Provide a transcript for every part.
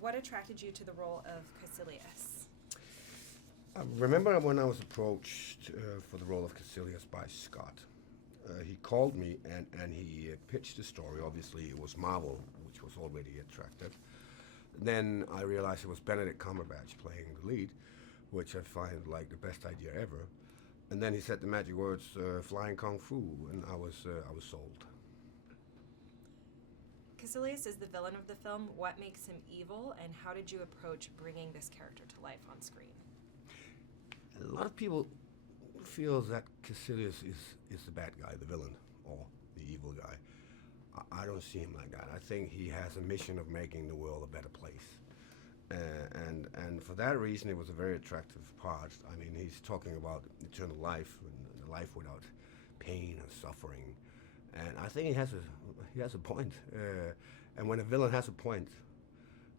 What attracted you to the role of Caecilius? I remember when I was approached for the role of Caecilius by Scott. He called me and he pitched the story. Obviously, it was Marvel, which was already attractive. Then I realized it was Benedict Cumberbatch playing the lead, which I find like the best idea ever. And then he said the magic words, "flying kung fu," and I was sold. Caecilius is the villain of the film. What makes him evil, and how did you approach bringing this character to life on screen? A lot of people feel that Caecilius is the bad guy, the villain, or the evil guy. I don't see him like that. I think he has a mission of making the world a better place. And for that reason, it was a very attractive part. I mean, he's talking about eternal life and a life without pain and suffering. And I think he has a point. And when a villain has a point,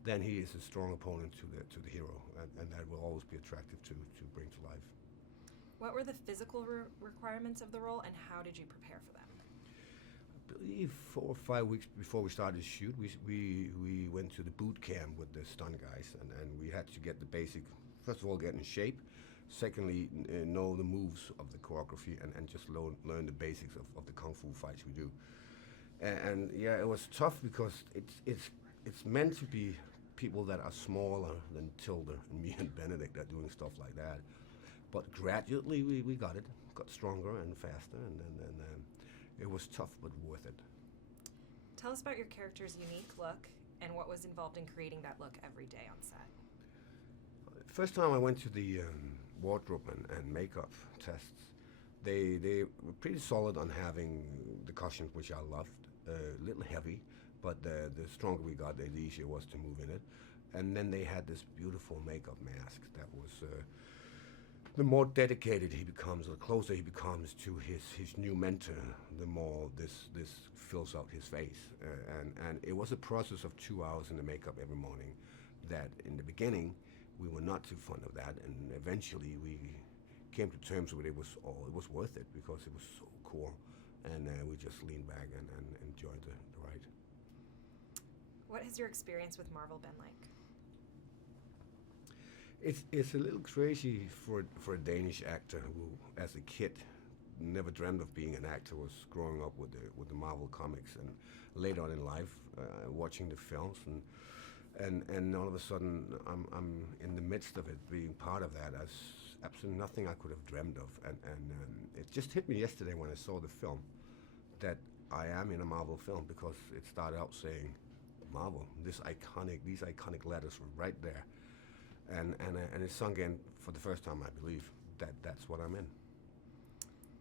then he is a strong opponent to the hero, and that will always be attractive to bring to life. What were the physical requirements of the role, and how did you prepare for them? I believe 4 or 5 weeks before we started to shoot, we went to the boot camp with the stunt guys, and we had to get the basic, first of all, get in shape. Secondly, know the moves of the choreography and just learn the basics of the kung fu fights we do. And yeah, it was tough because it's meant to be people that are smaller than Tilda and me and Benedict are doing stuff like that. But gradually we got stronger and faster, and it was tough but worth it. Tell us about your character's unique look and what was involved in creating that look every day on set. First time I went to the wardrobe and makeup tests, they were pretty solid on having the costumes, which I loved. A little heavy, but the stronger we got, the easier it was to move in it. And then they had this beautiful makeup mask that was, the more dedicated he becomes, the closer he becomes to his new mentor, the more this fills out his face. And it was a process of 2 hours in the makeup every morning that in the beginning we were not too fond of that, and eventually we came to terms with it was worth it because it was so cool, and we just leaned back and enjoyed the ride. What has your experience with Marvel been like? It's a little crazy for a Danish actor who, as a kid, never dreamed of being an actor. Was growing up with the Marvel comics, and later on in life, watching the films, and all of a sudden I'm in the midst of it, being part of that as absolutely nothing I could have dreamed of, and it just hit me yesterday when I saw the film that I am in a Marvel film, because it started out saying Marvel. These iconic letters were right there, and it sunk in for the first time, I believe, that's what I'm in.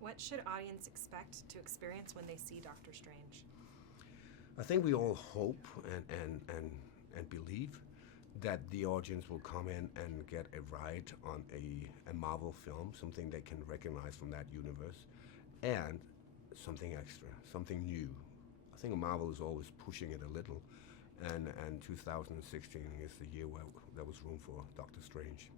What should audience expect to experience when they see Doctor Strange? I think we all hope and believe that the audience will come in and get a ride on a Marvel film, something they can recognize from that universe, and something extra, something new. I think Marvel is always pushing it a little, and 2016 is the year where there was room for Doctor Strange.